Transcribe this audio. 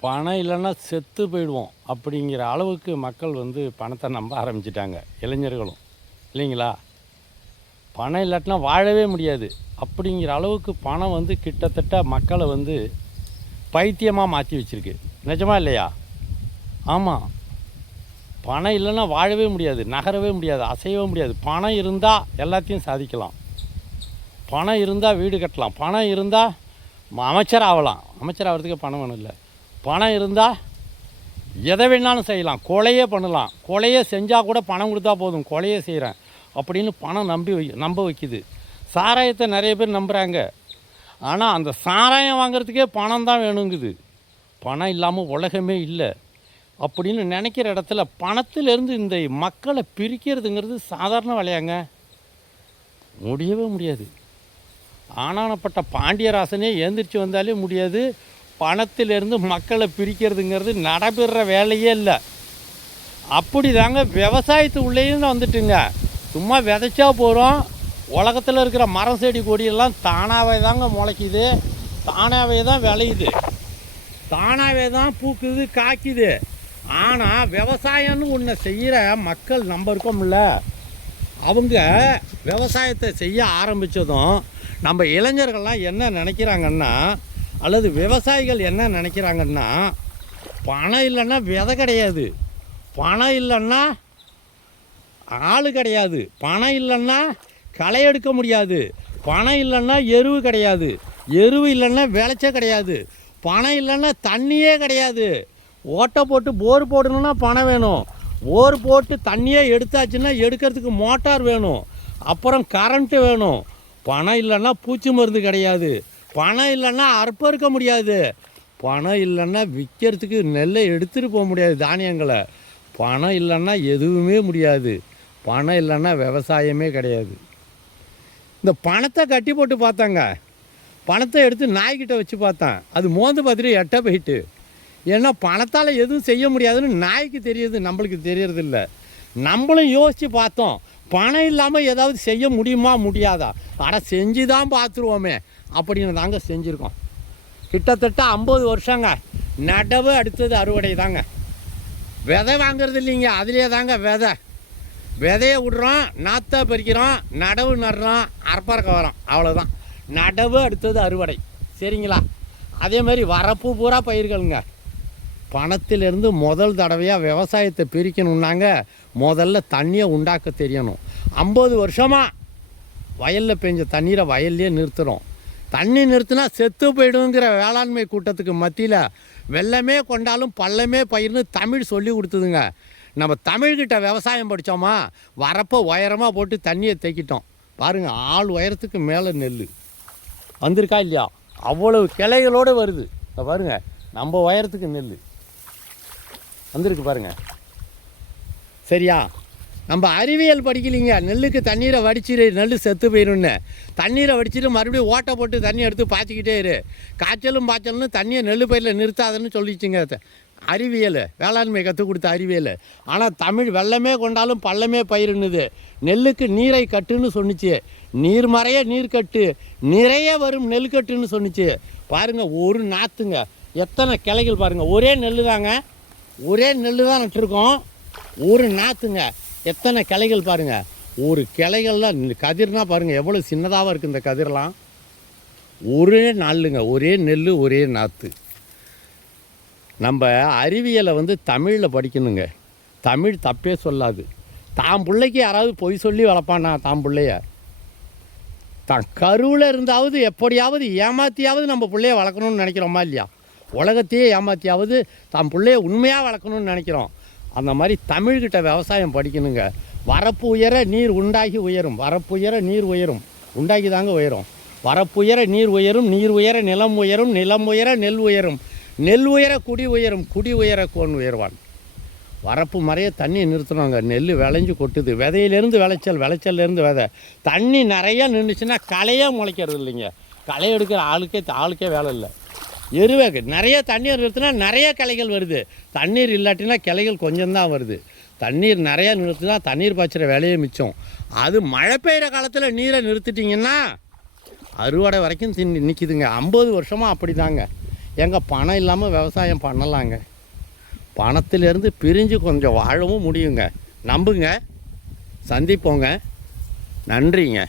பணம் இல்லைன்னா செத்து போயிடுவோம் அப்படிங்கிற அளவுக்கு மக்கள் வந்து பணத்தை நம்ப ஆரம்பிச்சிட்டாங்க இளைஞர்களும். இல்லைங்களா? பணம் இல்லாட்டினா வாழவே முடியாது. அப்படிங்கிற அளவுக்கு பணம் வந்து கிட்டத்தட்ட மக்களை வந்து பைத்தியமாக மாற்றி வச்சிருக்கு. நிஜமா இல்லையா? ஆமாம் பணம் இல்லைன்னா வாழவே முடியாது நகரவே முடியாது அசையவே முடியாது. பணம் இருந்தால் எல்லாத்தையும் சாதிக்கலாம். பணம் இருந்தால் வீடு கட்டலாம். பணம் இருந்தால் அமைச்சர் ஆகலாம். அமைச்சர் ஆகிறதுக்கு பணம் வேணும் இல்லை. பணம் இருந்தால் எதை வேணாலும் செய்யலாம். கொலையே பண்ணலாம். கொலையே செஞ்சால் கூட பணம் கொடுத்தா போதும். கொலையே செய்கிறேன் அப்படின்னு பணம் நம்பி வை நம்ப வைக்குது. சாராயத்தை நிறைய பேர் நம்புகிறாங்க ஆனால் அந்த சாராயம் வாங்குறதுக்கே பணம் தான் வேணுங்குது. பணம் இல்லாமல் உலகமே இல்லை. அப்படின்னு நினைக்கிற இடத்துல பணத்திலேருந்து இந்த மக்களை பிரிக்கிறதுங்கிறது சாதாரண வேலையாங்க. முடியவே முடியாது. ஆனானப்பட்ட பாண்டியராசனே எழுந்திரிச்சு வந்தாலே முடியாது. பணத்திலிருந்து மக்களை பிரிக்கிறதுங்கிறது நடைபெற வேலையே இல்லை. அப்படி தாங்க விவசாயத்து உள்ளேயும் வந்துட்டுங்க. சும்மா விதைச்சா போகிறோம் உலகத்தில் இருக்கிற மரம் செடி கொடியெல்லாம் தானாகவே தாங்க முளைக்குது. தானாகவே தான் விளையுது. தானாகவே தான் பூக்குது காய்க்குது. ஆனால் விவசாயம்னு ஒன்று செய்கிற மக்கள் நம்ம இருக்கோம்ல அவங்க விவசாயத்தை செய்ய ஆரம்பித்ததும் நம்ம இளைஞர்கள்லாம் என்ன நினைக்கிறாங்கன்னா அல்லது விவசாயிகள் என்ன நினைக்கிறாங்கன்னா பணம் இல்லைன்னா விதை கிடையாது. பணம் இல்லைன்னா ஆள் கிடையாது. பணம் இல்லைன்னா களை எடுக்க முடியாது. பணம் இல்லைன்னா எருவு கிடையாது. எருவு இல்லைன்னா விளைச்ச கிடையாது. பணம் இல்லைன்னா தண்ணியே கிடையாது. ஓட்டை போட்டு போர் போடணும்னா பணம் வேணும். போர் போட்டு தண்ணியே எடுத்தாச்சுன்னா எடுக்கிறதுக்கு மோட்டார் வேணும். அப்புறம் கரண்ட்டு வேணும். பணம் இல்லைன்னா பூச்சி மருந்து கிடையாது. பணம் இல்லைன்னா அறுப்பறுக்க முடியாது. பணம் இல்லைன்னா விற்கிறதுக்கு நெல்லை எடுத்துகிட்டு போக முடியாது தானியங்களை. பணம் இல்லைன்னா எதுவுமே முடியாது. பணம் இல்லைன்னா விவசாயமே கிடையாது. இந்த பணத்தை கட்டி போட்டு பார்த்தாங்க. பணத்தை எடுத்து நாய்கிட்ட வச்சு பார்த்தேன். அது மோந்து பார்த்துட்டு எட்ட போயிட்டு. ஏன்னா பணத்தால் எதுவும் செய்ய முடியாதுன்னு நாய்க்கு தெரியுது நம்மளுக்கு தெரியறதில்ல. நம்மளும் யோசித்து பார்த்தோம். பணம் இல்லாமல் ஏதாவது செய்ய முடியுமா முடியாதா? ஆனால் செஞ்சு தான் பார்த்துருவோமே அப்படின்னு தாங்க செஞ்சுருக்கோம். கிட்டத்தட்ட ஐம்பது வருஷங்க நடவு அடுத்தது அறுவடை தாங்க. விதை வாங்கிறது இல்லைங்க அதுலேயே தாங்க விதை. விதையை விடுறோம் நாற்றை பறிக்கிறோம் நடவு நடுறோம் அறப்பறக்க வரோம் அவ்வளோதான் நடவு அடுத்தது அறுவடை சரிங்களா? அதே மாதிரி வரப்பு பூரா பயிர்களுங்க. பணத்திலிருந்து முதல் தடவையாக விவசாயத்தை பிரிக்கணுன்னாங்க முதல்ல தண்ணியை உண்டாக்க தெரியணும். ஐம்பது வருஷமாக வயலில் பெஞ்ச தண்ணீரை வயல்லையே நிறுத்துகிறோம் தண்ணி நிறுத்தினா செத்து போயிடுங்கிற வேளாண்மை கூட்டத்துக்கு மத்தியில் வெள்ளமே கொண்டாலும் பள்ளமே பயிர்னு தமிழ் சொல்லி கொடுத்ததுங்க. நம்ம தமிழ்கிட்ட விவசாயம் படித்தோமா வரப்போ உயரமாக போட்டு தண்ணியை தேக்கிட்டோம். பாருங்கள் ஆள் உயரத்துக்கு மேலே நெல் வந்திருக்கா இல்லையா? அவ்வளவு கிளைகளோடு வருது. பாருங்கள் நம்ம உயரத்துக்கு நெல் வந்திருக்கு பாருங்கள் சரியா? நம்ம அறிவியல் படிக்கலைங்க. நெல்லுக்கு தண்ணீரை வடிச்சிரு நெல் செத்து போயிடும்னு தண்ணீரை வடிச்சிட்டு மறுபடியும் ஓட்டை போட்டு தண்ணி எடுத்து பாய்ச்சிக்கிட்டே இரு. காய்ச்சலும் பாய்ச்சல்னு தண்ணியை நெல் பயிரில் நிறுத்தாதுன்னு சொல்லிச்சுங்க. அறிவியல் வேளாண்மை கற்றுக் கொடுத்த அறிவியல். ஆனால் தமிழ் வெள்ளமே கொண்டாலும் பள்ளமே பயிருன்னுது. நெல்லுக்கு நீரை கட்டுன்னு சொன்னிச்சு. நீர்மறைய நீர் கட்டு. நிறைய வரும் நெல் கட்டுன்னு சொன்னிச்சு. பாருங்கள் ஒரு நாற்றுங்க எத்தனை கிளைகள் பாருங்கள் ஒரே நெல் தாங்க ஒரே நெல் தான் நட்டுருக்கோம். ஒரு நாற்றுங்க எத்தனை கிளைகள் பாருங்கள் ஒரு கிளைகள்லாம் இந்த கதிர்னா பாருங்கள் எவ்வளோ சின்னதாக இருக்குது இந்த கதிரெலாம் ஒரே நாளுங்க. ஒரே நெல் ஒரே நாற்று நம்ம அறிவியலை வந்து தமிழில் படிக்கணுங்க. தமிழ் தப்பே சொல்லாது. தான் பிள்ளைக்கு யாராவது பொய் சொல்லி வளர்ப்பானா தான் பிள்ளைய? தான் கருவில் இருந்தாவது எப்படியாவது ஏமாத்தியாவது நம்ம பிள்ளைய வளர்க்கணும்னு நினைக்கிறோமா இல்லையா? உலகத்தையே ஏமாத்தியாவது தான் பிள்ளைய உண்மையாக வளர்க்கணும்னு நினைக்கிறோம். அந்த மாதிரி தமிழ்கிட்ட விவசாயம் படிக்கணுங்க. வரப்பு உயர நீர் உண்டாகி உயரும். வரப்பு உயர நீர் உயரும். உண்டாகி தாங்க உயரும். வரப்புயர நீர் உயரும் நீர் உயர நிலம் உயரும் நிலம் உயர நெல் உயரும். நெல் உயர குடி உயரும் குடி உயர கோன் உயர்வான். வரப்பு மறைய தண்ணி நிறுத்தணுங்க நெல் விளைஞ்சு கொட்டுது. விதையிலேருந்து விளைச்சல் விளைச்சல்லேருந்து விதை. தண்ணி நிறையா நின்றுச்சுன்னா களையே முளைக்கிறது இல்லைங்க? களை எடுக்கிற ஆளுக்கே ஆளுக்கே வேலை இல்லை. எருவே நிறைய தண்ணீர் நிறுத்தினா நிறைய கிளைகள் வருது. தண்ணீர் இல்லாட்டினா கிளைகள் கொஞ்சம்தான் வருது. தண்ணீர் நிறையா நிறுத்தினா தண்ணீர் பாய்ச்சிற வேலையே மிச்சம். அது மழை பெய்கிற காலத்தில் நீரை நிறுத்திட்டிங்கன்னா அறுவடை வரைக்கும் தின் நிற்கிதுங்க ஐம்பது வருஷமாக அப்படி தாங்க எங்க பணம் இல்லாமல் விவசாயம் பண்ணலாங்க. பணத்திலேருந்து பிரிஞ்சு கொஞ்சம் வாழவும் முடியுங்க. நம்புங்க. சந்திப்போங்க. நன்றிங்க.